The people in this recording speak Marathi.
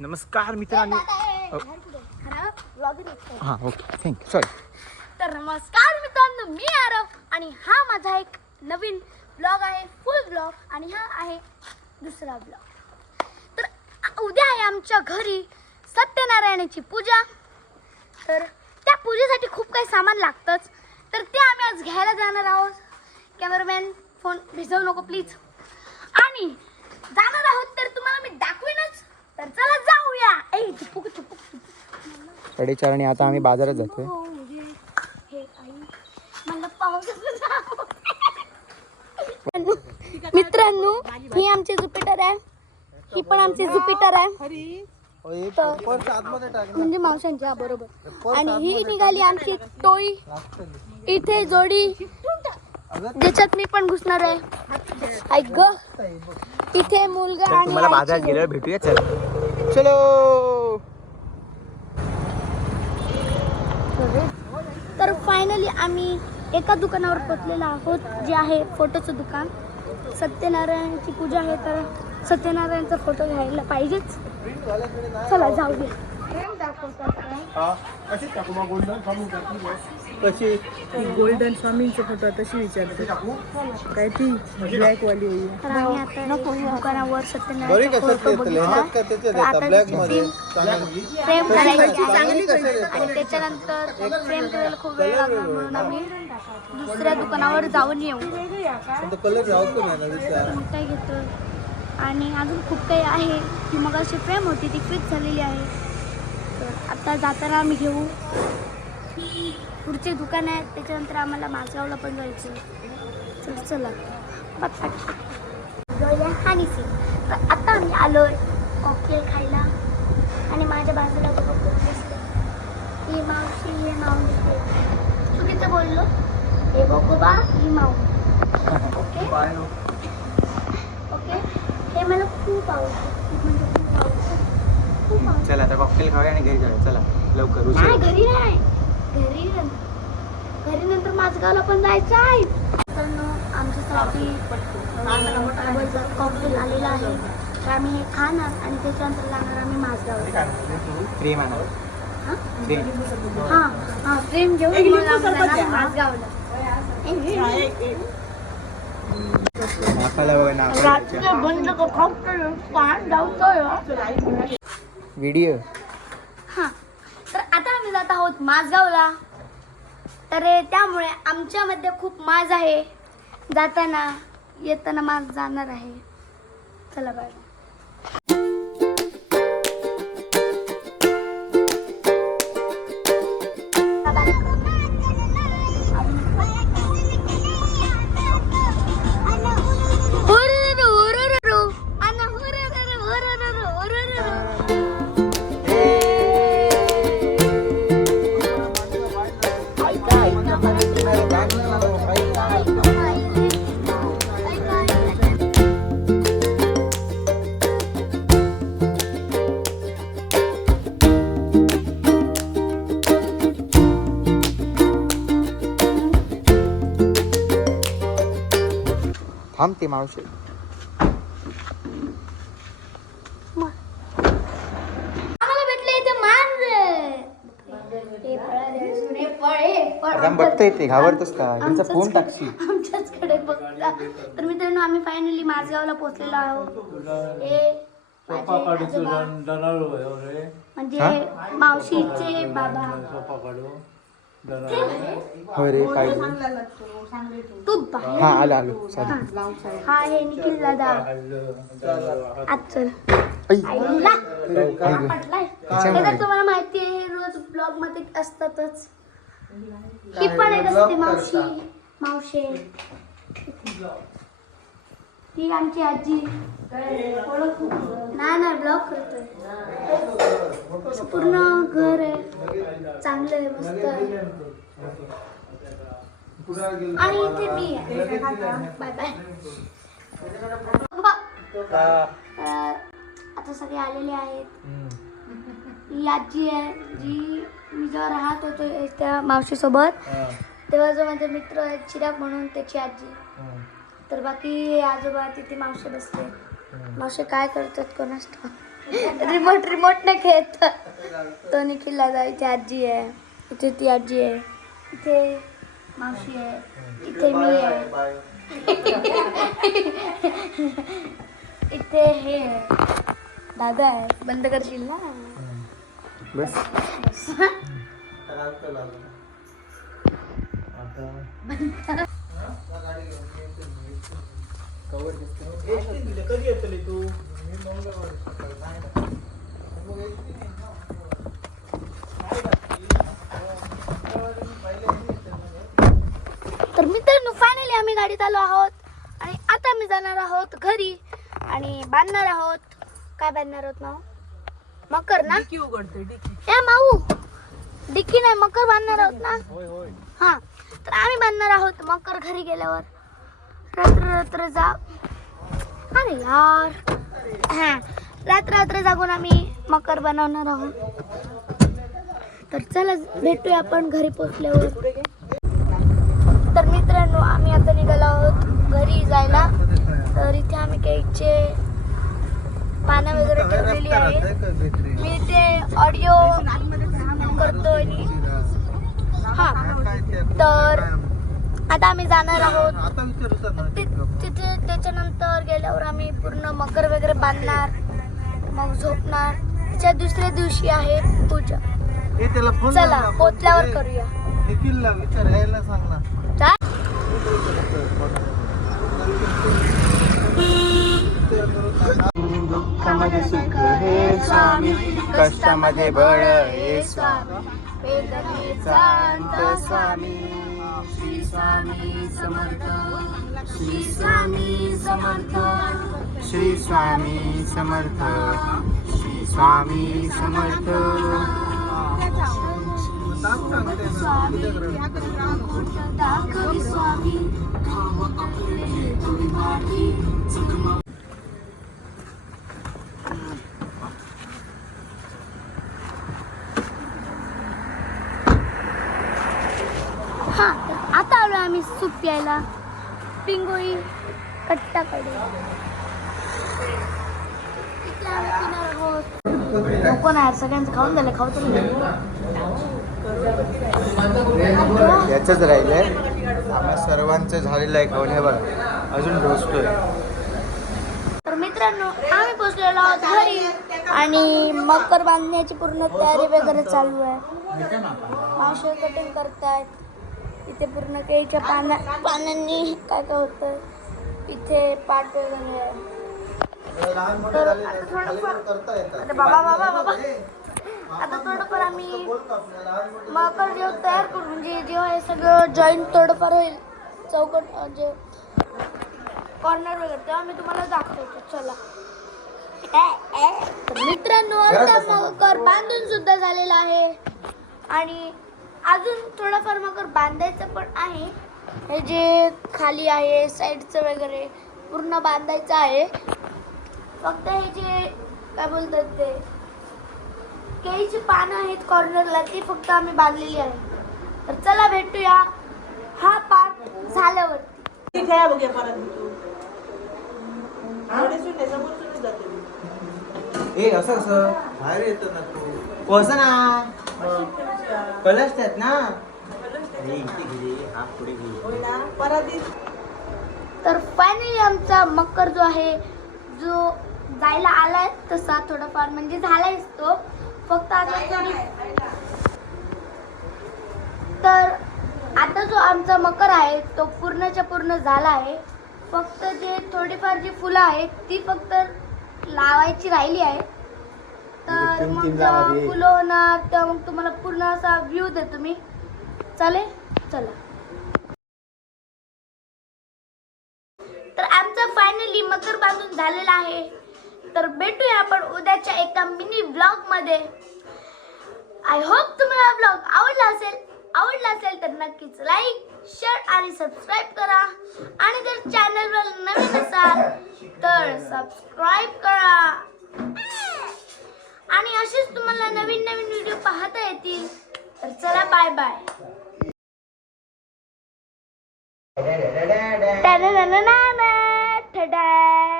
नमस्कार मित्रांनो. हां ओके थँक्यू सॉरी. तर नमस्कार मित्रांनो, मी आरव आणि हा माझा एक नवीन ब्लॉग आहे, फुल ब्लॉग. आणि हा आहे दुसरा ब्लॉग. तर उद्या आहे आमच्या घरी सत्यनारायणाची पूजा. तर त्या पूजेसाठी खूप काही सामान लागतंच, तर ते आम्ही आज घ्यायला जाणार आहोत. कॅमेरामॅन फोन भिजवू नको प्लीज. आणि जाणार आहोत तर तुम्हाला मी दाखवीनच. तर चला जाऊया. ए चुपूक चुपूक 4:30 आणि आता आम्ही बाजारात जातोय. हे आई मला पाऊस मित्रांनो, ही आमची जुपिटर आहे, ही पण आमची जुपिटर आहे. म्हणजे मावशांची, हा बरोबर. आणि ही निघाली आमची टोळी. इथे जोडी ज्याच्यात मी पण घुसणार आहे. ऐक ग, इथे मुलगा आणि तुम्हाला बाजारात गेल्यावर भेटूया. चलो. तर फायनली आम्ही एका दुकानावर पोचलेलो आहोत, जे आहे फोटोचं दुकान. सत्यनारायणाची पूजा आहे, तर सत्यनारायणचा फोटो घ्यायला पाहिजेच. चला जाऊया. कशी गोल्डन स्वामींचे फोटो तशी विचारते काय ती ब्लॅक वाली होई. तर आम्ही आता दुकानावर सत्यनारायणचा फोटो बघितला. फ्रेम करायची आहे आणि त्याच्यानंतर फ्रेम करायला खूप वेळ लागला, म्हणून आम्ही दुसऱ्या दुकानावर जाऊन येऊ. काय घेतो आणि अजून खूप काही आहे. ती मग अशी फ्रेम होती, ती फिक्स झालेली आहे. तर आता जाताना आम्ही घेऊ. पुढचे दुकान आहे, त्याच्यानंतर आम्हाला माझगावला पण जायचं. चला हानी सी. तर आता आम्ही आलोय कॉकटेल खायला. आणि माझ्या बाजूला बघा कोण दिसते. ही मावशी, हे मावशी. चुकीचं बोललो. हे बघोबा, ही माऊ. Okay okay. हे मला खूप आवडतं, म्हणजे खूप आवडतं, खूप आवडतं. चला आता कॉकटेल खाऊया आणि घरी जाऊया. चला लवकर. नाही घरी नाही, घरी नंतर माझगावला पण जायचं आहे. तर आमच्यासाठी कॉकटेल आलेला आहे, तर आम्ही हे खाणार आणि त्याच्यानंतर जाणार आम्ही माझगावला. फ्रेम आणा. हां फ्रेम घेऊन मग आम्ही जाणार माझगावला. व्हिडिओ. हां तर आता आम्ही जात आहोत माझगावला. तर त्यामुळे आमच्यामध्ये खूप माज आहे. जाताना येताना माज जाणार आहे. चला बाय. थांबते मावशी. आम्हाला भेटले इथे मांज. बघता येते, घाबरतोस का? यांचा फोन टाकशी. आमच्याचकडे बघता. तर मित्रांनो, आम्ही फायनली माझगावला पोहोचलेलो आहोत. हे म्हणजे मावशीचे बाबा. होय रे पाहिजे. तू हा आलो सॉरी. हा हे निखिल दादा. आज चल तुम्हाला माहिती आहे, हे रोज ब्लॉग मध्ये असतातच. ही पण एक असते मावशी. ही आमची आजी. नाही ब्लॉग करतोय. पूर्ण घर आहे, चांगलं आहे, मस्त आहे. आणि इथे मी आहे. Bye bye. आता सगळे आलेले आहेत. ही आजी आहे, जी मी जेव्हा राहत होतो त्या मावशीसोबत, तेव्हा जो माझे मित्र आहेत चिराग म्हणून, त्याची आजी. तर बाकी आजोबा तिथे मावशी बसले. मावशी काय करतात कोणास ठाऊक. रिमोट ने खेळत. तो निखिलला जा. इथे आजी आहे, इथे ती आजी आहे, इथे मावशी आहे, इथे मी आहे, इथे हे दादा आहे. बंद करशील ना? बस तर मित्रांनो फायनली आम्ही गाडीत आलो आहोत आणि आता आम्ही जाणार आहोत घरी आणि बांधणार आहोत. काय बांधणार आहोत ना? मकर ना? डिक्की उघडते डिक्की. ए माऊ, डिक्की नाही, मकर बांधणार आहोत ना? हा, तर आम्ही बांधणार आहोत मकर घरी गेल्यावर. रात्र जा. अरे यार, हा, रात्र जागून आम्ही मकर बनवणार आहोत. तर चला भेटूया आपण घरी पोहोचल्यावर. तर मित्रांनो आम्ही आता निघालो आहोत घरी जायला. तर इथे आम्ही केकचे पानं वगैरे ठेवलेली आहे. मी ते ऑडिओ करतोय. हा, तर आता आम्ही जाणार आहोत तिथे. त्याच्यानंतर गेल्यावर आम्ही पूर्ण मकर वगैरे बांधणार, मग झोपणार. त्याच्या दुसऱ्या दिवशी आहे पूजा. चला पोचल्यावर करूया. दुःखामध्ये सुख हे स्वामी, कष्टामध्ये बळ हे स्वामी, वेदनेचा अंत स्वामी. श्री स्वामी समर्थ, श्री स्वामी समर्थ, श्री स्वामी समर्थ, श्री स्वामी समर्थ. हा, तर आता आलो आम्ही सूप प्यायला पिंगोळी कट्टाकडे. इथे आम्ही पिणार आहोत. नको नाही, सगळ्यांचं खाऊन झालं. खाऊ तर याचंच राहिलंय. आम्हा सर्वांचं झालेलं आहे खाऊन. हे बघा अजून ढोसतोय. तर मित्रांनो आम्ही पोचलेलो आहोत घरी आणि मकर बांधण्याची पूर्ण तयारी वगैरे चालू आहे. मावशी कटिंग करतायत. इथे पूर्ण केळीच्या पानांनी काय काय होतं. इथे पाट वगैरे आहे. तर आता थोडंफार बाबा आता थोडंफार आम्ही मकर जेव्हा तयार करू, म्हणजे जेव्हा हे सगळं जॉईंट थोडंफार होईल चौकट म्हणजे कॉर्नर वगैरे, तेव्हा मी तुम्हाला दाखवतो. चला. तर मित्रांनो आता मकर बांधून सुद्धा झालेला आहे आणि अजून थोडाफार मकर बांधायचं पण आहे. हे जे खाली आहे साईडचं वगैरे पूर्ण बांधायचं आहे. फक्त हे जे काय बोलतात ते केळीची पानं आहेत कॉर्नरला, ती फक्त आम्ही बांधलेली आहे. तर चला भेटूया हा पार्ट झाल्यावरती. असं कसं बाहेर येतं ना तू कसं ना कलश आहेत ना. तर फायनली आमचा मकर जो आहे जो जायला आलाय तसा थोडाफार म्हणजे झालायच तो. फक्त आता तर आता जो आमचा मकर आहे तो पूर्णच्या पूर्ण झाला आहे. फक्त जे थोडीफार जी फुलं आहेत ती फक्त लावायची राहिली आहे. तर मग जेव्हा फुलं होणार तेव्हा मग तुम्हाला पूर्ण असा व्ह्यू देतो मी. चालेल, चला. तर आमचा फायनली मकर बांधून झालेला आहे. तर भेटूया आपण उद्याच्या एका मिनी ब्लॉग मध्ये. आय होप तुम्हाला ब्लॉग आवडला असेल तर नक्कीच लाईक, शेअर आणि सबस्क्राईब करा. आणि जर चॅनलवर नवीन असाल तर सबस्क्राईब करा. आणि असेच तुम्हाला नवीन व्हिडिओ पाहता येतील. तर चला, बाय बाय. Ta-da-da-da-da-da, ta-da.